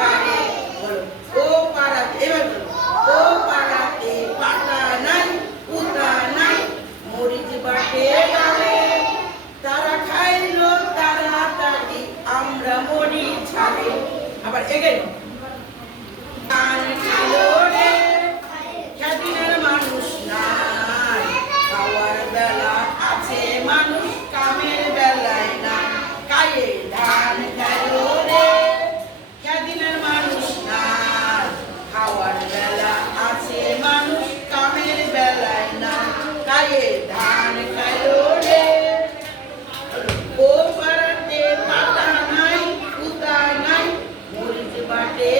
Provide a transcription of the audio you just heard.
পারে। নাই পুতা নাই মরিচ বাটে গালে তারা খাইলো আমরা মরি ছাড়ে আবার এগেন માટે